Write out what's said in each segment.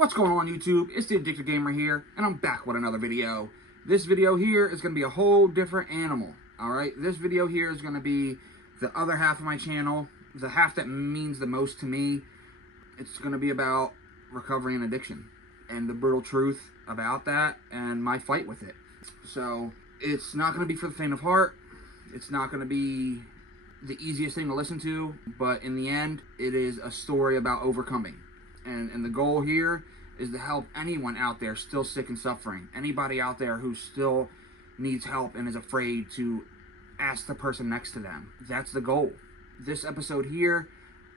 What's going on YouTube? It's the Addicted Gamer here, and I'm back with another video. This video here is going to be a whole different animal, alright? This video here is going to be the other half of my channel, the half that means the most to me. It's going to be about recovery and addiction, and the brutal truth about that, and my fight with it. So, it's not going to be for the faint of heart. It's not going to be the easiest thing to listen to, but in the end, it is a story about overcoming. And the goal here is to help anyone out there still sick and suffering. Anybody out there who still needs help and is afraid to ask the person next to them. That's the goal. This episode here,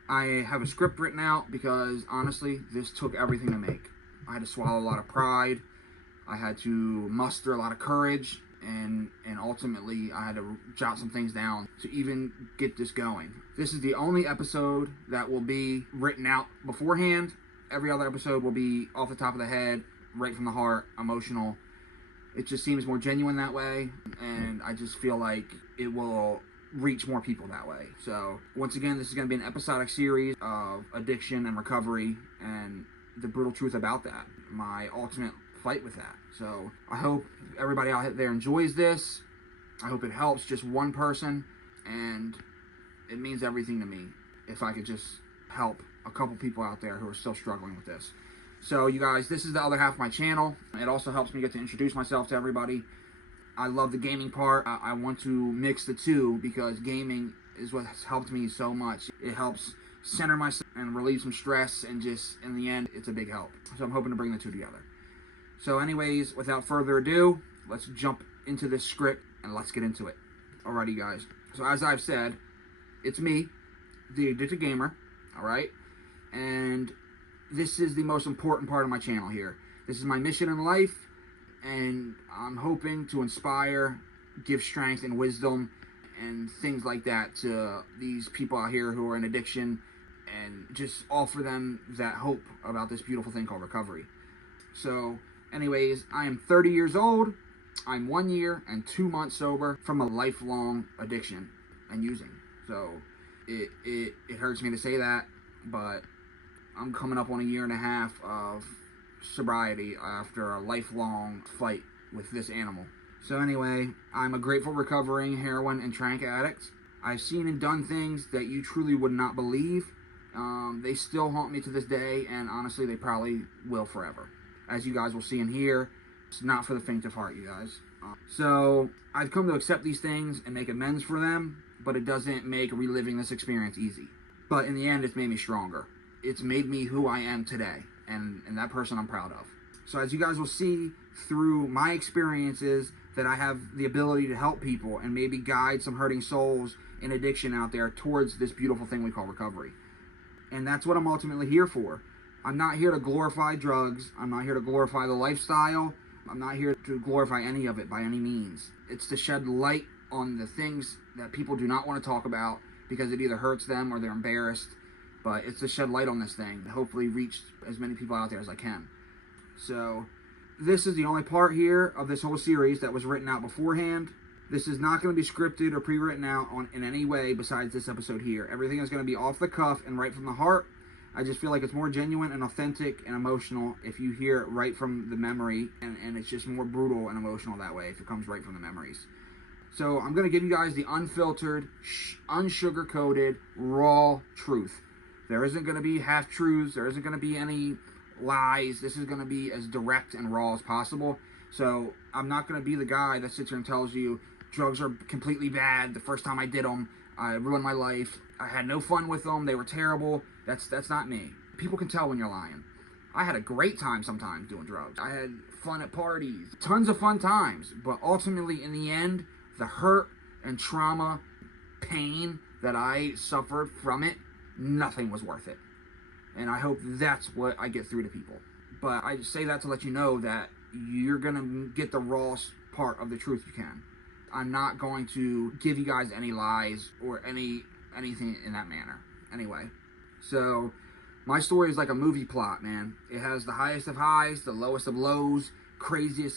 I have a script written out because, honestly, this took everything to make. I had to swallow a lot of pride. I had to muster a lot of courage. And ultimately, I had to jot some things down to even get this going. This is the only episode that will be written out beforehand. Every other episode will be off the top of the head, right from the heart, emotional. It just seems more genuine that way, and I just feel like it will reach more people that way. So, once again, this is going to be an episodic series of addiction and recovery, and the brutal truth about that. My ultimate fight with that. So I hope everybody out there enjoys this. I hope it helps just one person, and it means everything to me if I could just help a couple people out there who are still struggling with this. So you guys, this is the other half of my channel. It also helps me get to introduce myself to everybody. I love the gaming part. I want to mix the two because gaming is what has helped me so much. It helps center myself and relieve some stress, and just in the end, it's a big help. So I'm hoping to bring the two together. So anyways, without further ado, let's jump into this script and let's get into it. Alrighty guys, so as I've said, it's me, the Addicted Gamer, alright? And this is the most important part of my channel here. This is my mission in life, and I'm hoping to inspire, give strength and wisdom and things like that to these people out here who are in addiction, and just offer them that hope about this beautiful thing called recovery. So anyways, I am 30 years old. I'm 1 year and 2 months sober from a lifelong addiction and using. So it hurts me to say that, but I'm coming up on a 1.5 years of sobriety after a lifelong fight with this animal. So anyway, I'm a grateful recovering heroin and Tranq addict. I've seen and done things that you truly would not believe. They still haunt me to this day, and honestly, they probably will forever. As you guys will see and hear, it's not for the faint of heart, you guys. So, I've come to accept these things and make amends for them, but it doesn't make reliving this experience easy. But in the end, it's made me stronger. It's made me who I am today, and that person I'm proud of. So as you guys will see through my experiences, that I have the ability to help people and maybe guide some hurting souls in addiction out there towards this beautiful thing we call recovery. And that's what I'm ultimately here for. I'm not here to glorify drugs. I'm not here to glorify the lifestyle. I'm not here to glorify any of it by any means. It's to shed light on the things that people do not want to talk about because it either hurts them or they're embarrassed. But it's to shed light on this thing, and hopefully reach as many people out there as I can. So this is the only part here of this whole series that was written out beforehand. This is not going to be scripted or pre-written out in any way besides this episode here. Everything is going to be off the cuff and right from the heart. I just feel like it's more genuine and authentic and emotional if you hear it right from the memory, and it's just more brutal and emotional that way if it comes right from the memories. So I'm going to give you guys the unfiltered, unsugar-coated, raw truth. There isn't going to be half-truths. There isn't going to be any lies. This is going to be as direct and raw as possible. So I'm not going to be the guy that sits here and tells you drugs are completely bad. The first time I did them, I ruined my life. I had no fun with them. They were terrible. That's not me. People can tell when you're lying. I had a great time sometimes doing drugs. I had fun at parties. Tons of fun times. But ultimately, in the end, the hurt and trauma, pain that I suffered from it, nothing was worth it. And I hope that's what I get through to people. But I say that to let you know that you're going to get the rawest part of the truth you can. I'm not going to give you guys any lies or anything in that manner. Anyway, so my story is like a movie plot, man. It has the highest of highs, the lowest of lows, crazy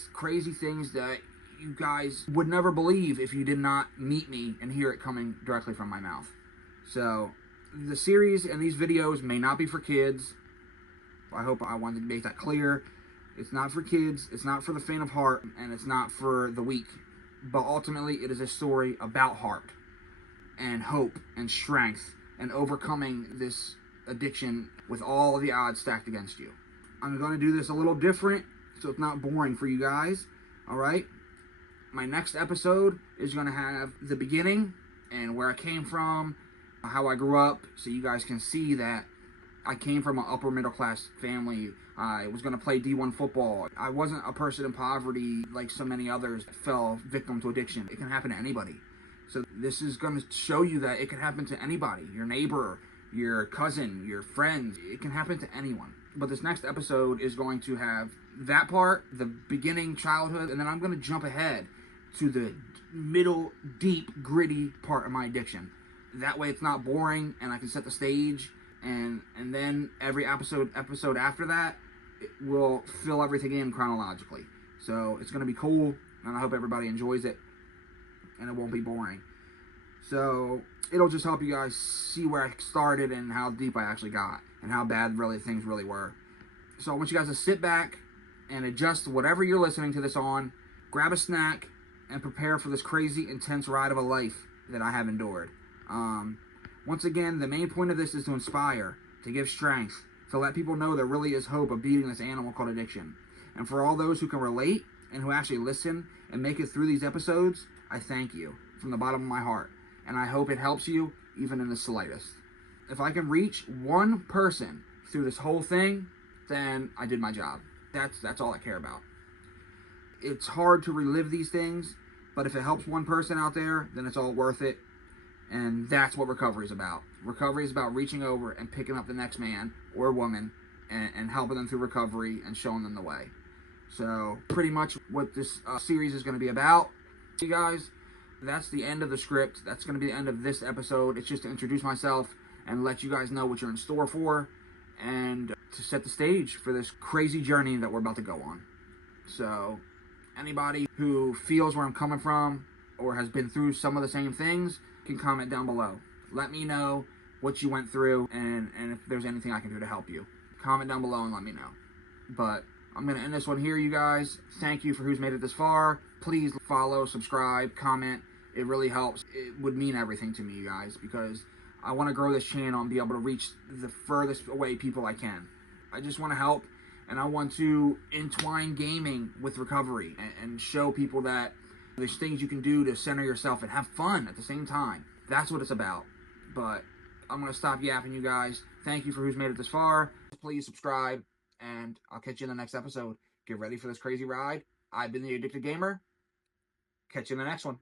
things that you guys would never believe if you did not meet me and hear it coming directly from my mouth. So the series and these videos may not be for kids. I hope I wanted to make that clear. It's not for kids, it's not for the faint of heart, and it's not for the weak. But ultimately, it is a story about heart and hope and strength and overcoming this addiction with all the odds stacked against you. I'm going to do this a little different so it's not boring for you guys. All right? My next episode is going to have the beginning and where I came from, how I grew up, so you guys can see that I came from an upper middle class family. I was going to play D1 football. I wasn't a person in poverty like so many others fell victim to addiction. It can happen to anybody. So this is going to show you that it can happen to anybody. Your neighbor, your cousin, your friends. It can happen to anyone. But this next episode is going to have that part, the beginning, childhood, and then I'm going to jump ahead to the middle, deep, gritty part of my addiction. That way it's not boring and I can set the stage, and then every episode after that, it will fill everything in chronologically. So it's going to be cool, and I hope everybody enjoys it, and it won't be boring. So it'll just help you guys see where I started and how deep I actually got and how bad really things really were. So I want you guys to sit back and adjust to whatever you're listening to this on, grab a snack, and prepare for this crazy, intense ride of a life that I have endured. Once again, the main point of this is to inspire, to give strength, to let people know there really is hope of beating this animal called addiction. And for all those who can relate and who actually listen and make it through these episodes, I thank you from the bottom of my heart. And I hope it helps you even in the slightest. If I can reach one person through this whole thing, then I did my job. That's all I care about. It's hard to relive these things, but if it helps one person out there, then it's all worth it. And that's what recovery is about. Recovery is about reaching over and picking up the next man or woman and helping them through recovery and showing them the way. So pretty much what this series is going to be about. You guys, that's the end of the script. That's going to be the end of this episode. It's just to introduce myself and let you guys know what you're in store for and to set the stage for this crazy journey that we're about to go on. So anybody who feels where I'm coming from or has been through some of the same things can comment down below. Let me know what you went through and if there's anything I can do to help you. Comment down below and let me know. But I'm going to end this one here, you guys. Thank you for who's made it this far. Please follow, subscribe, comment. It really helps. It would mean everything to me, you guys, because I want to grow this channel and be able to reach the furthest away people I can. I just want to help, and I want to entwine gaming with recovery and show people that there's things you can do to center yourself and have fun at the same time. That's what it's about. But I'm going to stop yapping, you guys. Thank you for who's made it this far. Please subscribe, and I'll catch you in the next episode. Get ready for this crazy ride. I've been the Addicted Gamer. Catch you in the next one.